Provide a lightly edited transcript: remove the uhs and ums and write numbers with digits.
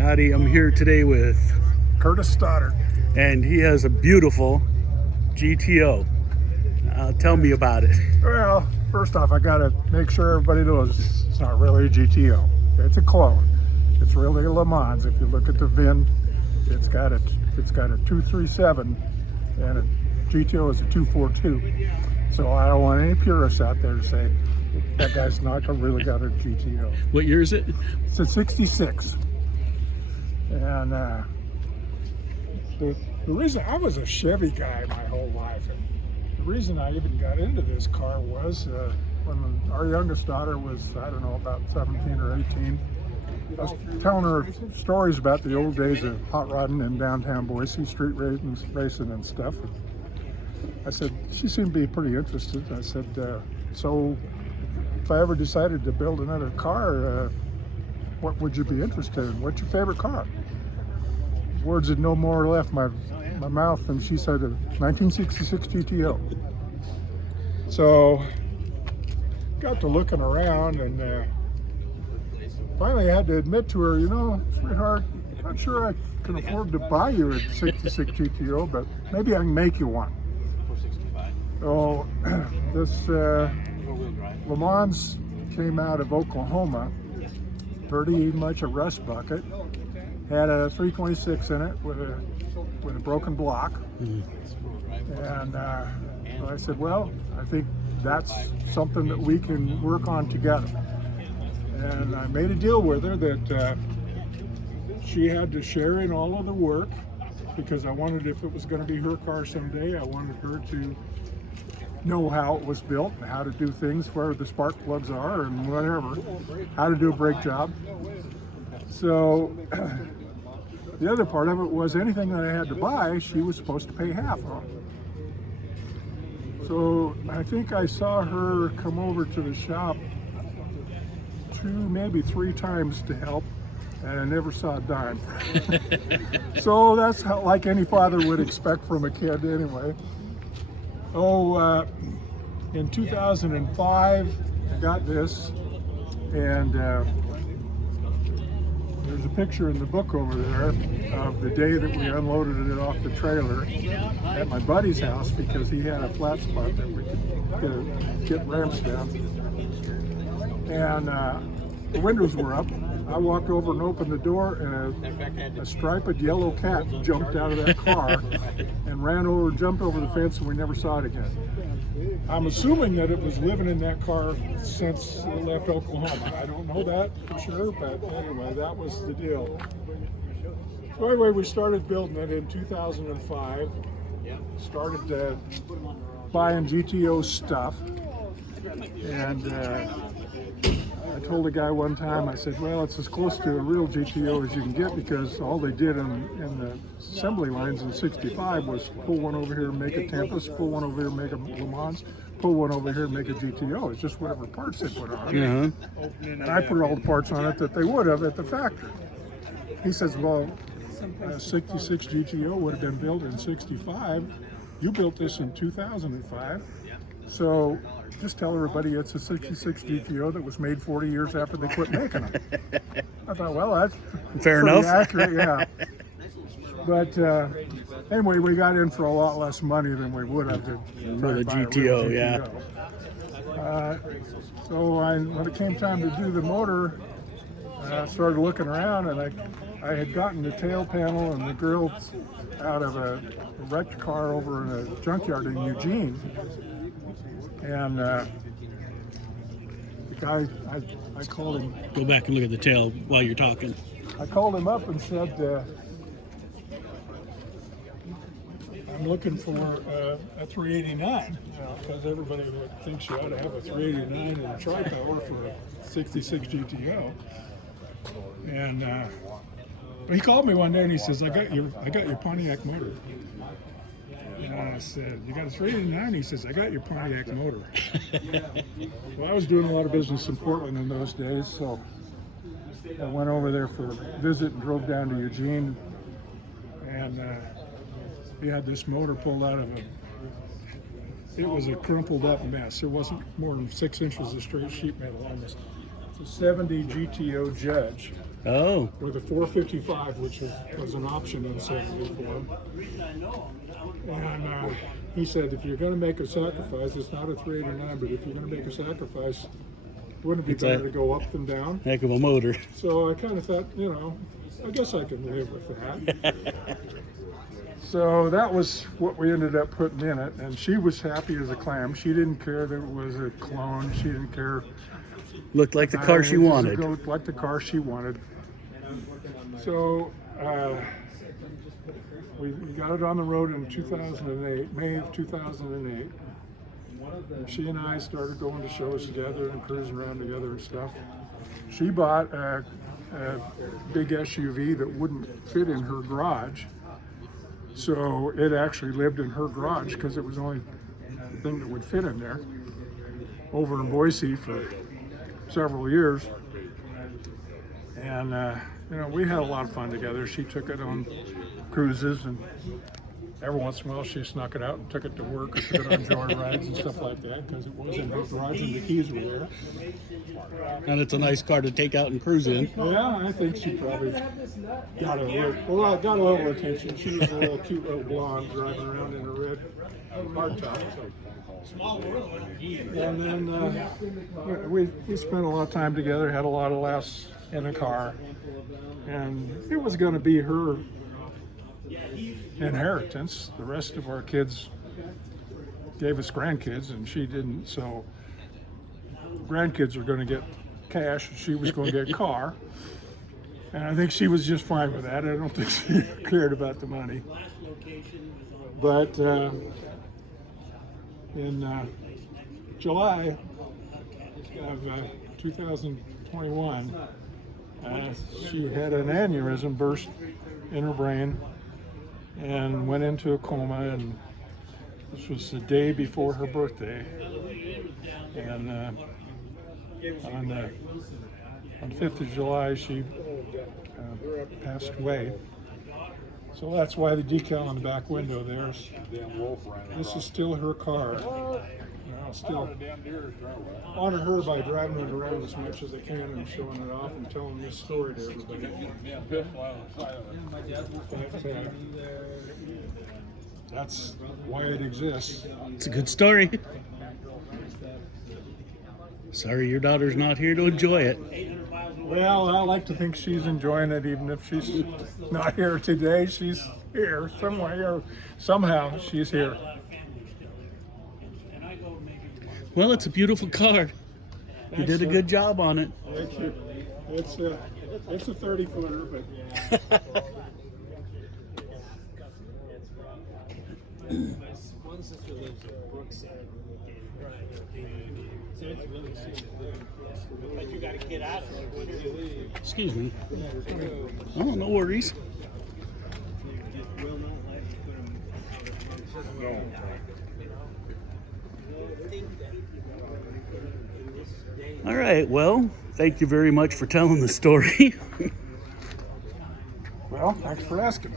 Howdy, I'm here today with, Curtis Stoddard. and he has a beautiful GTO. Tell me about it. Well, first off, I gotta make sure everybody knows it's not really a GTO. It's a clone. It's really a Le Mans. If you look at the VIN, it's got a 237, and a GTO is a 242. So I don't want any purists out there to say that guy's not really got a GTO. What year is it? It's a 66. And the reason I was a Chevy guy my whole life, and the reason I even got into this car was when our youngest daughter was, I don't know, about 17 or 18. I was telling her stories about the old days of hot rodding in downtown Boise, street racing and stuff. I said, she seemed to be pretty interested. I said, so if I ever decided to build another car, what would you be interested in? What's your favorite car? Words had no more left my mouth than she said, a 1966 GTO. So got to looking around, and finally I had to admit to her, you know, sweetheart, I'm not sure I can afford to buy you a 66 GTO, but maybe I can make you one. So this Le Mans came out of Oklahoma, pretty much a rust bucket. Had a 326 in it with a broken block. And so I said, well, I think that's something that we can work on together. And I made a deal with her that she had to share in all of the work, because I wanted, if it was going to be her car someday, I wanted her to know how it was built and how to do things, where the spark plugs are and whatever, how to do a brake job. So the other part of it was anything that I had to buy, she was supposed to pay half on. So I think I saw her come over to the shop 2, maybe 3 times to help, and I never saw a dime. So that's how, like any father would expect from a kid anyway. In 2005, I got this, and there's a picture in the book over there of the day that we unloaded it off the trailer at my buddy's house, because he had a flat spot that we could get ramps down. And the windows were up. I walked over and opened the door, and a striped yellow cat jumped out of that car and ran over and jumped over the fence, and we never saw it again. I'm assuming that it was living in that car since it left Oklahoma. I don't know that for sure, but anyway, that was the deal. So anyway, we started building it in 2005. Started buying GTO stuff, and I told a guy one time, I said, well, it's as close to a real GTO as you can get, because all they did in the assembly lines in 65 was pull one over here and make a Tempest, pull one over here and make a Le Mans, pull one over here and make a GTO. It's just whatever parts they put on it. And I put all the parts on it that they would have at the factory. He says, well, a 66 GTO would have been built in 65. You built this in 2005. So just tell everybody it's a 66 GTO that was made 40 years after they quit making them. I thought, well, that's Fair enough. accurate, yeah. But anyway, we got in for a lot less money than we would have to try to buy a real GTO, yeah. So when it came time to do the motor, I started looking around, and I had gotten the tail panel and the grills out of a wrecked car over in a junkyard in Eugene. And the guy, I called him. Go back and look at the tail while you're talking. I called him up and said, I'm looking for a 389, because everybody thinks you ought to have a 389 and a tri-power for a 66 GTO. And but he called me one day and he says, I got your Pontiac motor. And I said, you got a 389? He says, I got your Pontiac motor. Well, I was doing a lot of business in Portland in those days, so I went over there for a visit and drove down to Eugene, and he had this motor pulled out of it was a crumpled up mess. There wasn't more than 6 inches of straight sheet metal on this a 70 GTO Judge Oh, with a 455, which was an option in 74. And he said, if you're going to make a sacrifice, it's not a 389, but if you're going to make a sacrifice, wouldn't it be better to go up than down? heck of a motor. So I kind of thought, you know, I guess I can live with that. So that was what we ended up putting in it, and she was happy as a clam. She didn't care that it was a clone. She didn't care. Looked like the car she wanted. Looked like the car she wanted. So we got it on the road in 2008, May of 2008. And she and I started going to shows together and cruising around together and stuff. She bought a big SUV that wouldn't fit in her garage. So it actually lived in her garage because it was the only thing that would fit in there, over in Boise for several years. And you know, we had a lot of fun together. She took it on cruises, and every once in a while she snuck it out and took it to work or took it on joy rides and stuff like that, because it was in her garage and the keys were there. And it's a nice car to take out and cruise in. Yeah, I think she probably got a little attention. She was a little cute little blonde driving around in a red hardtop. And then we spent a lot of time together, had a lot of laughs in the car, and it was going to be her inheritance. The rest of our kids gave us grandkids, and she didn't. So grandkids are going to get cash. She was going to get a car, and I think she was just fine with that. I don't think she cared about the money. But in July of 2021, she had an aneurysm burst in her brain and went into a coma, and this was the day before her birthday. And on the 5th of July, she passed away. So that's why the decal on the back window there. This is still her car. I'll still honor her by driving it around as much as I can and showing it off and telling this story to everybody. That's why it exists. It's a good story. Sorry your daughter's not here to enjoy it. Well, I like to think she's enjoying it, even if she's not here today. She's here somewhere, somehow she's here. Well, it's a beautiful car. You did a good job on it. Thank you. It's a 30-footer, but Excuse me. Oh, no worries. All right, well, thank you very much for telling the story. well, thanks for asking.